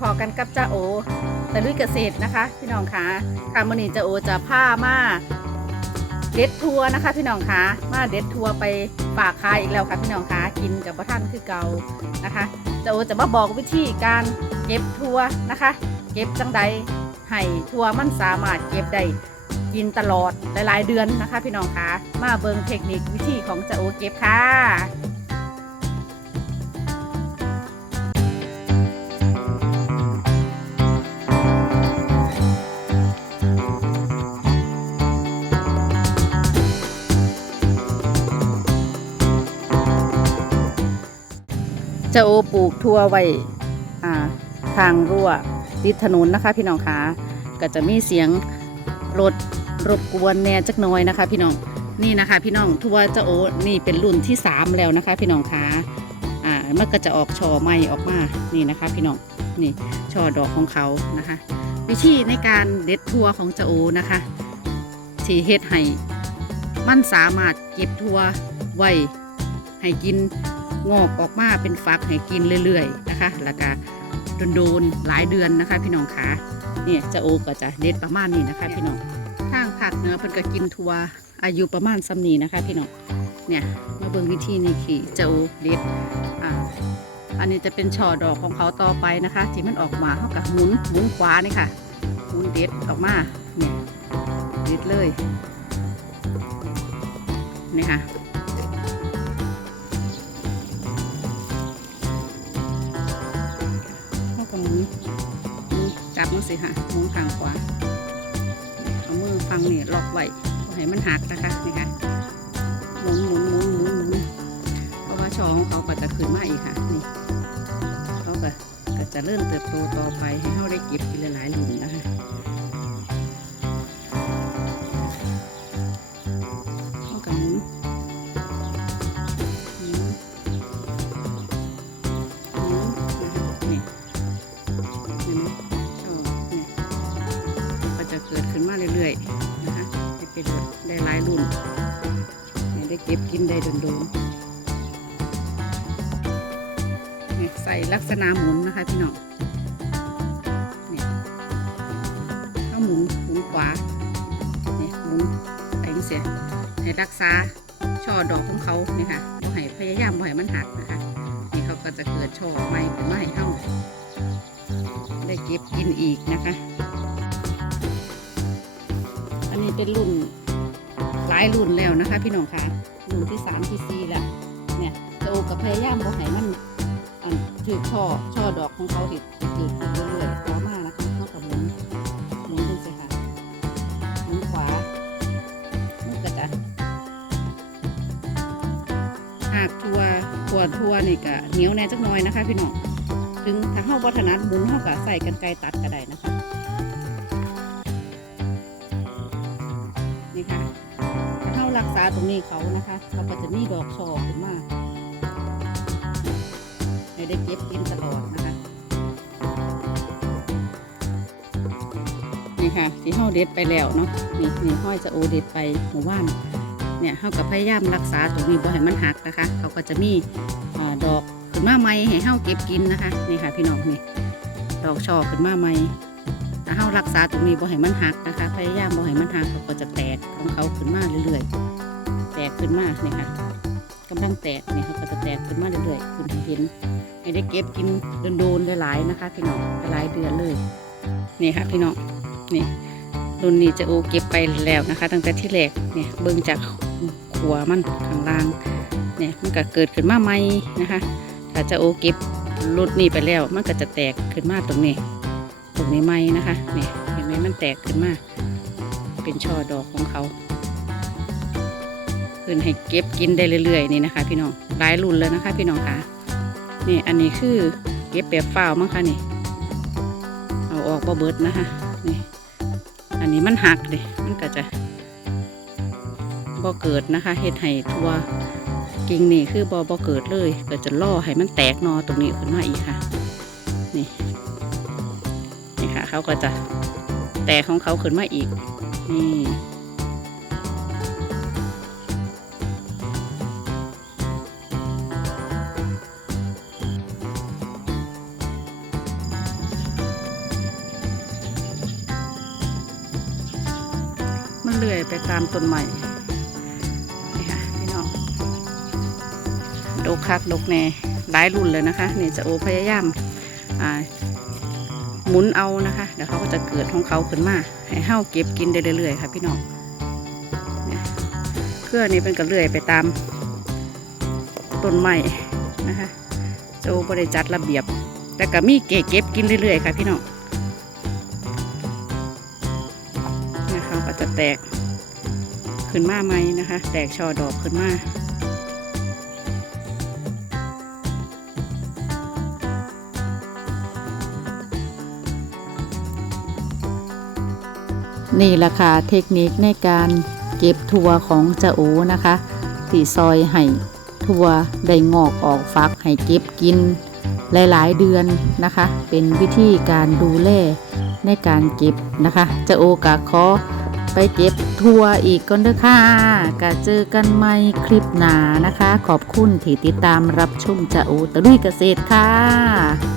พอกันกับจ้าโอตะลุยเกษตรนะคะ พี่น้องคะค่ะมื่อนี้จ้าโอจะพามาเด็ดทัวนะคะ พี่น้องคะมาเด็ดทัวไปฝากขายอีกแล้วค่ะพี่น้องคะกินกับพระท่านคือเก่านะคะจ้าโอจะมาบอกวิธีการเก็บทัวนะคะ เก็บจังใดให้ทัวมันสามารถเก็บได้กินตลอดหลายๆเดือนนะคะ พี่น้องคะมาเบิงเทคนิควิธีของจ้าโอเก็บค่ะ จะโอปลูกทั่วไว้ทางรั่วติดถนนนะคะ พี่น้องคะก็จะมีเสียงรถรบกวนแน่จักน้อยนะคะ พี่น้องนี่นะคะ พี่น้องทั่วเจ้าโอนี่เป็นรุ่นที่สามแล้วนะคะ พี่น้องคะอ่ามันก็จะออกช่อใหม่ออกมานี่นะคะ พี่น้องนี่ช่อดอกของเขานะคะ วิธีในการเด็ดทั่วของเจ้าโอนะคะที่เฮ็ดให้มันสามารถเก็บทั่วไว้ให้กิน งอกออกมาเป็นฟักให้กินเรื่อยๆนะคะแล้วก็โดนๆหลายเดือนนะคะ พี่น้องคะเนี่ยจะโอก็จะเด็ดประมาณนี้นะคะ พี่น้องทางผักเนื้อเพิ่นก็กินทัวอายุประมาณซ้ำนี้นะคะพี่น้องเนี่ยมาเบิ่งวิธีนี้ขี่จะโอเด็ดอ่าอันนี้จะเป็นช่อดอกของเขาต่อไปนะคะ ที่มันออกมาเขากับหมุนหมุนขวานี่ค่ะหมุนเด็ดออกมาเนี่ยเด็ดเลยนี่ค่ะ บมันสิค่ะมุนข้างขวาเอามือฟังนี่ล็อกไว้ให้มันหักนะคะนี่ค่ะหมุนหมุนหมุนหมุนหมุนเพราะว่าช่อของเขาก็จะขึ้นมาอีกค่ะนี่เขาก็ก็จะเริ่มเติบโตต่อไปให้เขาได้เก็บกินหลายๆหลุมนะคะ เนี่ยได้เก็บกินได้โดนๆเนี่ยใส่ลักษณะหมุนนะคะพี่น้องเนี่ยถ้าหมุนหมุนขวาเนี่ยหมุนไปจังเสียให้รักษาช่อดอกของเขาเนี่ยค่ะบ่ให้พยายามบ่ให้มันหักนะคะนี่เขาก็จะเกิดช่อใหม่เป็นไม้เท่าได้เก็บกินอีกนะคะ อันนี้เป็นรุ่น หลายรุ่นแล้วนะคะ พี่น้องคะรุ่นที่สามที่สี่ล้วเนี่ยจะโอกับพยายามบ่ให้มันอันถือช่อช่อดอกของเขาเห็ดเกิดขึ้นเรื่อยๆต่อมานะคะเท่ากับหมุนหมุนดูสิค่ะหมุนขวามันก็จะหากทัวทัวทัวนี่ก็เหนียวแน่จักหน่อยนะคะ พี่น้องถึงถ้าเฮาบ่ถนัดหมุนเฮาก็ใส่กันไกรตัดก็ได้นะคะนี่ค่ะ รักษาตรงนี้เขานะคะเขาก็จะมีดอกชอขึ้นมาให้ได้เก็บกินตลอดนะคะนี่ค่ะที่เฮาเด็ดไปแล้วเนาะนี่นี่ห้อยจะโอเด็ดไปหมู่บ้านเนี่ยเขาก็พยายามรักษาตรงนี้บ่ให้มันหักนะคะ เขาก็จะมีอดอกขึ้นมาใหม่ให้เฮาเก็บกินนะคะนี่ค่ะพี่น้องนี่ดอกช่อขึ้นมาใหม่ ถ้าเฮารักษาตรงนี้บ่ให้มันหักนะคะ พยายามบ่ให้มันหักเขาก็จะแตกของเขาขึ้นมาเรื่อยๆ แตกขึ้นมานี่ค่ะกำลังแตกนี่เขาก็จะแตกขึ้นมาเรื่อยๆคุณเห็นให้ได้เก็บกินโดนๆหลายๆนะคะพี่น้องหลายเดือนเลยนี่ค่ะพี่น้องนี่รุ่นนี้จะโอเก็บไปแล้วนะคะ ตั้งแต่ที่แรกเนี่ยเบิ่งจากขัวมันข้างล่างเนี่ยมันก็เกิดขึ้นมาใหม่นะคะ ถ้าจะโอเก็บรุ่นนี้ไปแล้วมันก็จะแตกขึ้นมาตรงนี้ ตรงนี้ใหม่นะคะเนี่ยเห็นไหมมันแตกขึ้นมา เป็นช่อดอกของเขาขึ้นให้เก็บกินได้เรื่อยๆนี่นะคะ พี่น้องหลายรุ่นแล้วนะคะ พี่น้องค่ะนี่อันนี้คือเก็บแบบฝ้าวมั้งคะนี่ เอาออกบ่เบิดนะคะนี่อันนี้มันหักเลยมันก็จะบ่เกิดนะคะเฮ็ดให้ทัวกิ่งนี่คือบ่บ่เกิดเลยก็จะล่อให้มันแตกนอตรงนี้ขึ้นมาอีกค่ะ นี่นี่ค่ะ เขาก็จะแตกของเขาขึ้นมาอีก นี่มันเลื่อยไปตามต้นใหม่นี่ค่ะพี่น้องดกคักดกแน่หลายรุ่นเลยนะคะ นี่จะโอพยายามอ่า หมุนเอานะคะเดี๋ยวเขาก็จะเกิดของเขาขึ้นมาให้เห่าเก็บกินได้เรื่อยๆค่ะพี่น้องเครือนี้เป็นกระเลื่อยไปตามต้นใหม่นะคะโจบริจัดระเบียบ แต่ก็มีเก็บเก็บกินเรื่อยๆค่ะพี่น้องนะคะก็จะแตกขึ้นมาไหมนะคะ แตกช่อดอกขึ้นมา นี่แหละค่ะเทคนิคในการเก็บทัวของจะโอนะคะที่ซอยให้ทัวได้งอกออกฟักให้เก็บกิน หลายๆ เดือนนะคะ เป็นวิธีการดูแลในการเก็บนะคะ จะโอกะขอไปเก็บทัวอีกก่อนเด้อค่ะกะเจอกันใหม่คลิปหน้านะคะ ขอบคุณที่ติดตามรับชมจะโอตะลุยเกษตรค่ะ